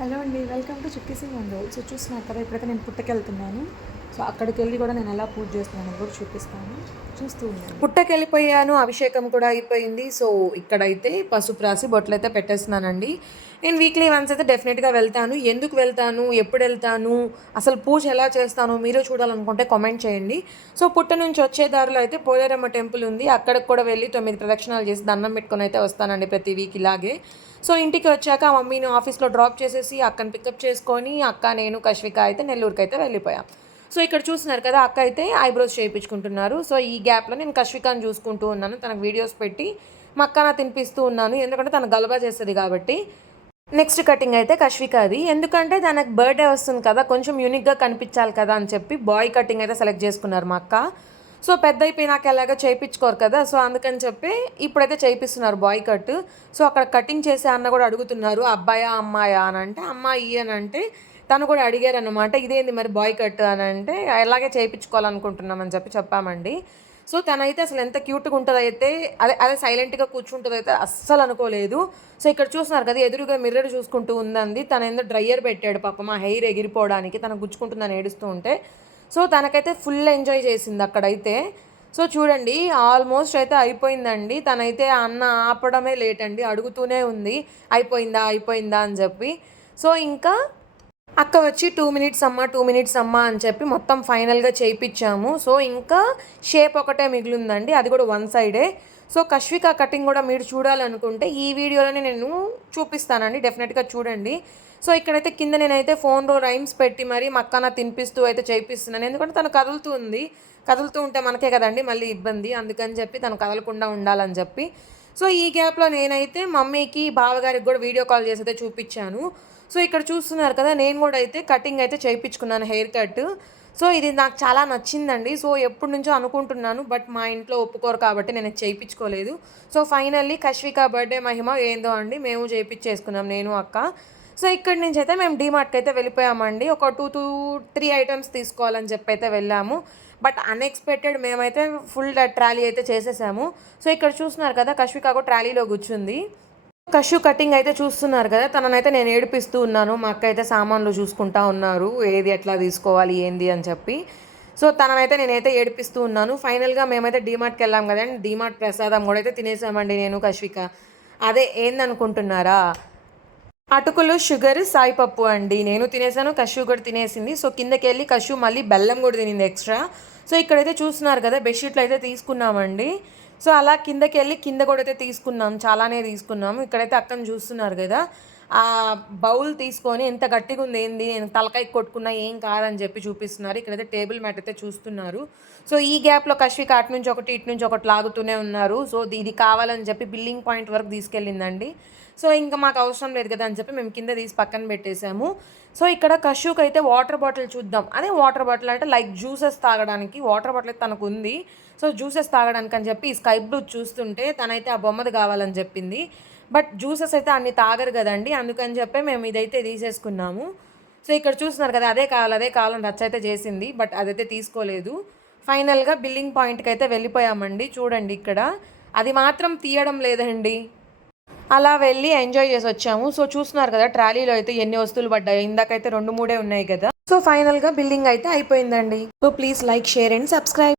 Hello అండి, welcome to చిక్కీసి వండు. So చూస్తున్నారు కదా, ఇప్పుడైతే నేను పుట్టకెళ్తున్నాను. సో అక్కడికి వెళ్ళి కూడా నేను ఎలా పూజ చేస్తున్నాను కూడా చూపిస్తాను. చూస్తూ ఉన్నాను. పుట్టకెళ్ళిపోయాను, అభిషేకం కూడా అయిపోయింది. సో ఇక్కడైతే పసుపు రాసి బొట్లు అయితే పెట్టేస్తున్నానండి. నేను వీక్లీ వన్స్ అయితే డెఫినెట్గా వెళ్తాను. ఎందుకు వెళ్తాను, ఎప్పుడు వెళ్తాను, అసలు పూజ ఎలా చేస్తాను మీరు చూడాలనుకుంటే కామెంట్ చేయండి. సో పుట్ట నుంచి వచ్చే దారిలో అయితే పోలేరమ్మ టెంపుల్ ఉంది, అక్కడికి కూడా వెళ్ళి 9 ప్రదక్షిణాలు చేసి దండం పెట్టుకొని అయితే వస్తానండి ప్రతి వీక్ ఇలాగే. సో ఇంటికి వచ్చాక మమ్మీని ఆఫీస్లో డ్రాప్ చేసేసి అక్కని పికప్ చేసుకొని అక్క, నేను, కశ్విక అయితే నెల్లూరుకి అయితే వెళ్ళిపోయాం. సో ఇక్కడ చూస్తున్నారు కదా, అక్క అయితే ఐబ్రోస్ చేయించుకుంటున్నారు. సో ఈ గ్యాప్లో నేను కశ్వికాని చూసుకుంటూ ఉన్నాను, తనకు వీడియోస్ పెట్టి మా అక్కన తినిపిస్తూ ఉన్నాను, ఎందుకంటే తను గలబా చేస్తుంది కాబట్టి. నెక్స్ట్ కటింగ్ అయితే కశ్వికాది, ఎందుకంటే తనకు బర్త్డే వస్తుంది కదా, కొంచెం యూనిక్గా కనిపించాలి కదా అని చెప్పి బాయ్ కటింగ్ అయితే సెలెక్ట్ చేసుకున్నారు మా అక్క. సో పెద్ద అయిపోయినాక ఎలాగో చేయించుకోరు కదా, సో అందుకని చెప్పి ఇప్పుడైతే చేయిస్తున్నారు బాయ్ కట్. సో అక్కడ కటింగ్ చేసే అన్న కూడా అడుగుతున్నారు అబ్బాయా అమ్మాయా అని అంటే, అమ్మాయి అని అంటే తను కూడా అడిగారు అనమాట, ఇదేంది మరి బాయ్ కట్ అని అంటే, అలాగే చేయించుకోవాలనుకుంటున్నామని చెప్పి చెప్పామండి. సో తనైతే అసలు ఎంత క్యూట్గా ఉంటుందో అయితే, అదే అదే సైలెంట్గా కూర్చుంటుందో అయితే అస్సలు అనుకోలేదు. సో ఇక్కడ చూస్తున్నారు కదా, ఎదురుగా మిర్రర్ చూసుకుంటూ ఉందండి. తన ఏందో డ్రయ్యర్ పెట్టాడు పాప మా హెయిర్ ఎగిరిపోవడానికి, తనకు గుచ్చుకుంటుందని ఏడుస్తూ ఉంటే. సో తనకైతే ఫుల్ ఎంజాయ్ చేసింది అక్కడైతే. సో చూడండి, ఆల్మోస్ట్ అయితే అయిపోయిందండి. తనైతే అన్న ఆపడమే లేట్ అండి, అడుగుతూనే ఉంది అయిపోయిందా అయిపోయిందా అని చెప్పి. సో ఇంకా అక్క వచ్చి 2 మినిట్స్ అమ్మా 2 మినిట్స్ అమ్మా అని చెప్పి మొత్తం ఫైనల్గా చేయించాము. సో ఇంకా షేప్ ఒకటే మిగిలిందండి, అది కూడా వన్ సైడే. సో కశ్విక కటింగ్ కూడా మీరు చూడాలనుకుంటే ఈ వీడియోలోనే నేను చూపిస్తానండి, డెఫినెట్గా చూడండి. సో ఇక్కడైతే కింద నేనైతే ఫోన్లో రైమ్స్ పెట్టి మరి మా అక్కన తినిపిస్తూ అయితే చేయిస్తున్నాను, ఎందుకంటే తను కదులుతూ ఉంది. కదులుతూ ఉంటే మనకే కదండి మళ్ళీ ఇబ్బంది, అందుకని చెప్పి తను కదలకుండా ఉండాలని చెప్పి. సో ఈ గ్యాప్లో నేనైతే మమ్మీకి, బావగారికి కూడా వీడియో కాల్ చేసి అయితే చూపించాను. సో ఇక్కడ చూస్తున్నారు కదా, నేను కూడా అయితే కటింగ్ అయితే చేయించుకున్నాను, హెయిర్ కట్. సో ఇది నాకు చాలా నచ్చిందండి. సో ఎప్పటి నుంచో అనుకుంటున్నాను, బట్ మా ఇంట్లో ఒప్పుకోరు కాబట్టి నేను చేయించుకోలేదు. సో ఫైనల్లీ కశ్విక బర్త్డే మహిమ ఏందో అండి, మేము చేయించేసుకున్నాం నేను, అక్క. సో ఇక్కడి నుంచి అయితే మేము డీమార్ట్కి అయితే వెళ్ళిపోయామండి. ఒక 2 to 3 ఐటమ్స్ తీసుకోవాలని చెప్పి అయితే వెళ్ళాము. బట్ అన్ఎక్స్పెక్టెడ్ మేమైతే ఫుల్ ట్రాలీ అయితే చేసేసాము. సో ఇక్కడ చూస్తున్నారు కదా, కశ్విక కూడా ట్రాలీలో కూర్చుంది. కషు కటింగ్ అయితే చూస్తున్నారు కదా, తననైతే నేను ఏడిపిస్తూ ఉన్నాను, మా అక్క అయితే సామాన్లు చూసుకుంటా ఉన్నారు ఏది ఎట్లా తీసుకోవాలి ఏంది అని చెప్పి. సో తననైతే నేనైతే ఏడిపిస్తూ ఉన్నాను. ఫైనల్గా మేమైతే డీమార్ట్కి వెళ్ళాం కదండి, డీమార్ట్ ప్రసాదం కూడా అయితే తినేసామండి నేను, కశ్విక. అదే ఏందనుకుంటున్నారా, అటుకులు, షుగర్, సాయిపప్పు అండి. నేను తినేసాను, కషు కూడా తినేసింది. సో కిందకి వెళ్ళి కషు మళ్ళీ బెల్లం కూడా తినింది ఎక్స్ట్రా. సో ఇక్కడైతే చూస్తున్నారు కదా, బెడ్షీట్లు అయితే తీసుకున్నామండి. సో అలా కిందకి వెళ్ళి కింద కూడా అయితే తీసుకున్నాం, చాలానే తీసుకున్నాము. ఇక్కడైతే అక్కని చూస్తున్నారు కదా, ఆ బౌల్ తీసుకొని ఎంత గట్టిగా ఉంది ఏంది, నేను తలకాయ కొట్టుకున్నా ఏం కాదని చెప్పి చూపిస్తున్నారు. ఇక్కడైతే టేబుల్ మ్యాట్ అయితే చూస్తున్నారు. సో ఈ గ్యాప్లో కశ్విక అటు నుంచి ఒకటి ఇటు నుంచి ఒకటి లాగుతూనే ఉన్నారు. సో ఇది కావాలని చెప్పి బిల్లింగ్ పాయింట్ వరకు తీసుకెళ్ళిందండి. సో ఇంకా మాకు అవసరం లేదు కదా అని చెప్పి మేము కింద తీసి పక్కన పెట్టేశాము. సో ఇక్కడ కషుకి అయితే వాటర్ బాటిల్ చూద్దాం, అదే వాటర్ బాటిల్ అంటే లైక్ జ్యూసెస్ తాగడానికి వాటర్ బాటిల్ అయితే తనకు ఉంది. సో జ్యూసెస్ తాగడానికి అని చెప్పి ఈ స్కై బ్లూ చూస్తుంటే తనైతే ఆ బొమ్మది కావాలని చెప్పింది. బట్ జ్యూసెస్ అయితే అన్ని తాగరు కదండి, అందుకని చెప్పి మేము ఇదైతే తీసేసుకున్నాము. సో ఇక్కడ చూస్తున్నారు కదా, అదే కావాలని రచ్చ అయితే చేసింది, బట్ అదైతే తీసుకోలేదు. ఫైనల్గా బిల్లింగ్ పాయింట్కి అయితే వెళ్ళిపోయామండి. చూడండి ఇక్కడ అది మాత్రం తీయడం లేదండి, అలా వెళ్ళి ఎంజాయ్ చేసి వచ్చాము. సో చూస్తున్నారు కదా, ట్రాలీలో అయితే ఎన్ని వస్తువులు పడ్డాయి, ఇందాకైతే 2-3 ఉన్నాయి కదా. సో ఫైనల్గా బిల్లింగ్ అయితే అయిపోయిందండి. So please like, share and subscribe.